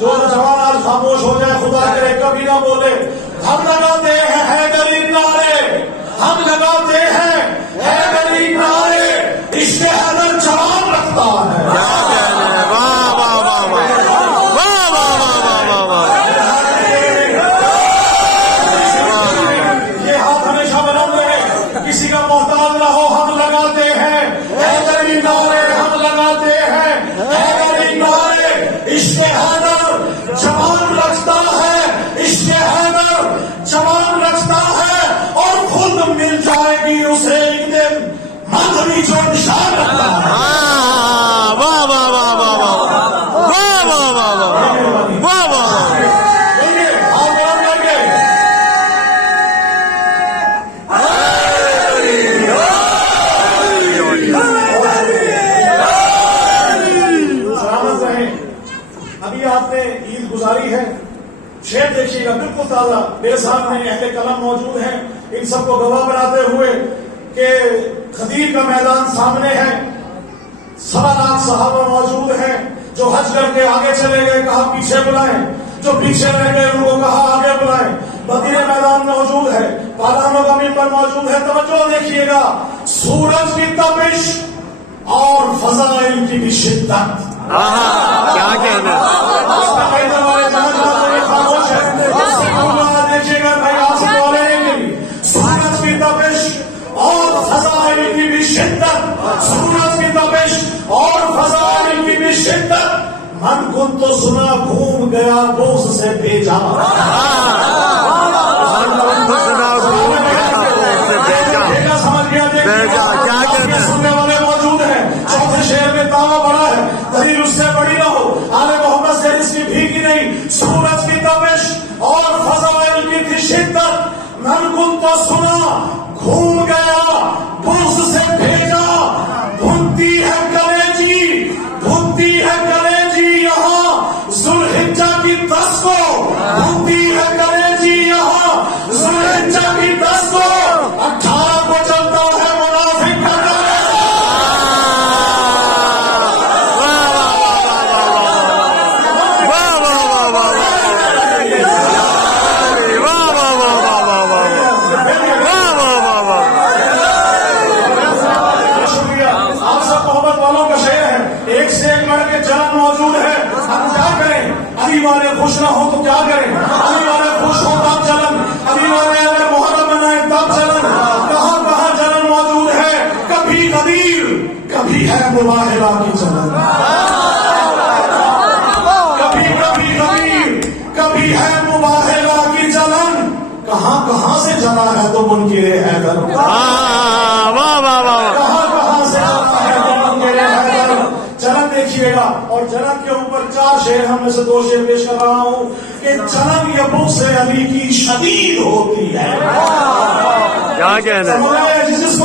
جو نوجوان آج خاموش ہو جائے، خدا کرے کبھی نہ بولے. ہم لگاتے ہیں حیدری نعرے، ہم لگاتے ہیں حیدری نعرے، عشق حیدر جوان رکھتا ہے. یہ ہاتھ ہمیشہ بلند رہے، کسی کا محتاج نہ ہو. ہم لگاتے ہیں حیدری نعرے، ہم لگاتے ہیں حیدری نعرے، عشق حیدر جوان رکھتا ہے، عشق حیدر جوان رکھتا ہے، اور خود مل جائے گی اسے ایک دن مذہبی جو نشان رکھتا ہے. واہ واہ واہ واہ واہ واہ واہ واہ واہ واہ. ابھی آپ نے عید گزاری ہے، شعر دیکھیے گا بالکل تازہ. میرے سامنے اہل قلم موجود ہیں، ان سب کو گواہ بناتے ہوئے کہ خدیر کا میدان سامنے ہے. 1.25 لاکھ صحابہ موجود ہیں. جو حج کر کے آگے چلے گئے کہا پیچھے بلائیں، جو پیچھے رہ گئے ان کو کہا آگے بلائیں. بدیر میدان موجود ہے، پالانوں کا ممبر موجود ہے. توجہ دیکھیے گا، سورج کی تپش اور فضائل کی بھی شدت. کیا کہنا دیکھیے گا بھائی، آپ سے بولیں گے سورج کی تپش اور فضائل کی بھی شدت، سورج کی تپش اور فضائل کی بھی شدت. من کن تو سنا گھوم گیا بوس سے بھیجا. سمجھ گیا؟ سننے والے موجود ہیں. چوتھے شہر میں دعویٰ بڑا ہے، دلیل اس سے بڑی نہ ہو. آل محمد سے اس کی بھیگی نہیں. سورج کی تپش اور فضائل کی تھی شدت. من کن تو سنا گھوم گیا بوس سے بھیجا. بھنتی ہے کلیجی، بھنتی ہے کلیجی یہاں ذوالحجہ کی 10 کو. بھنتی ہے کلیجی یہاں ذوالحجہ کی 10 کو. 18 کو چلتا ہے منافق کا ڈر. علی والے خوش نہ ہو تو کیا کریں؟ علی والے خوش ہو تب چلن، علی والے اگر محرم منائیں تب چلن. کہاں کہاں چلن موجود ہے؟ کبھی غدیر، کبھی ہے مباہلہ کی چلن. کبھی کبھی غدیر، کبھی ہے مباہلہ کی چلن. کہاں کہاں سے چلا ہے تو منکر حیدر. کہاں کہاں سے چلا ہے تو منکر حیدر. چلن دیکھیے گا، اور چلن کے اوپر 4 شعر ہم میں سے 2 شعر پیش کر رہا ہوں کہ چلن یبو سے علی کی شدید ہوتی ہے. کیا کہنا ہے؟ جس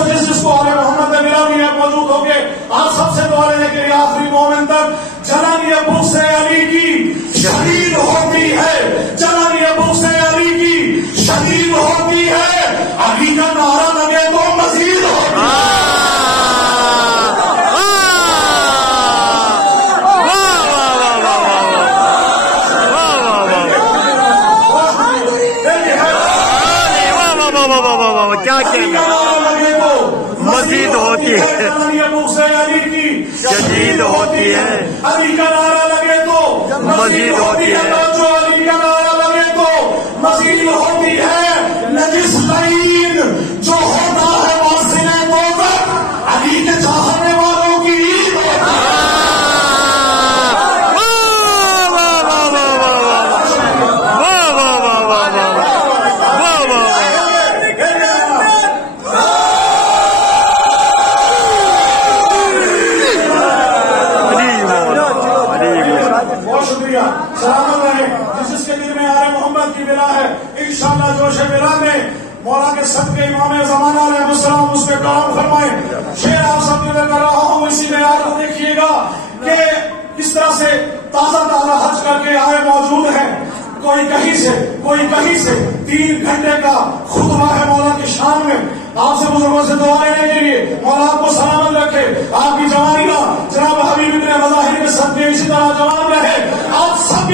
کو آل محمد میں ملا بھی موجود ہو گئے. آپ سب سے دعا لینے کے لیے آخری مومن تک، چلن یبو سے علی کی شدید ہوتی ہے. چلن یبو سے علی کی شدید ہوتی ہے. علی کا نعرہ لگے تو مزید ہوتی ہے. کیا کہنا مزید ہوتی ہے، علی کی شدید ہوتی ہے. علی کا نعرہ لگے تو مزید ہوتی ہے. جو علی کا نعرہ لگے تو مزید ہوتی ہے. نجس لعین جو ہوتا ہے واصل دوزخ، علی کے چاہنے والوں کی عید ہوتی ہے. سلامت رہے. جس کے دل میں آل محمد کی بلا ہے، انشاءاللہ جوش بلا میں مولا کے صدقے امام زمانہ علیہ السلام اس پہ کام فرمائے. شعر آپ سب میں کر رہا ہوں، اسی میں آپ کو دیکھیے گا کہ کس طرح سے تازہ حج کر کے آئے موجود ہیں. کوئی کہیں سے 3 گھنٹے کا خطبہ ہے مولا کی شان میں. آپ سے بزرگوں سے دعا لینے کے لیے مولا آپ کو سلامت رکھے، آپ کی جوانی کا جناب حبیب ابن مظاہر میں صدقے اسی طرح جوان رہے.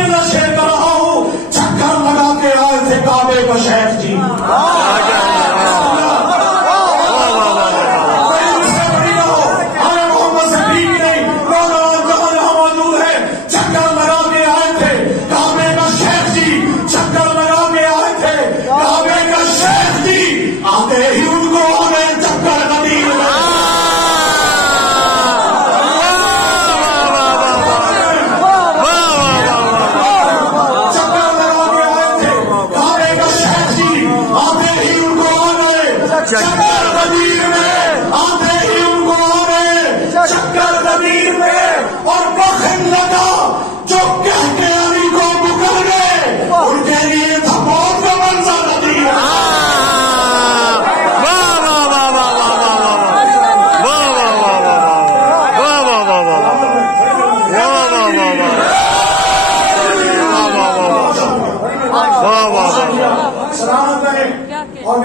یہ شیر کر رہا ہوں، چکر لگا کے آئے تھے کعبے کو شیخ جی. اور بخن لگا جو کہتے علی کو مکر گئے، ان کے لیے تھا موت کا منظر علی. سلامت رہے. اور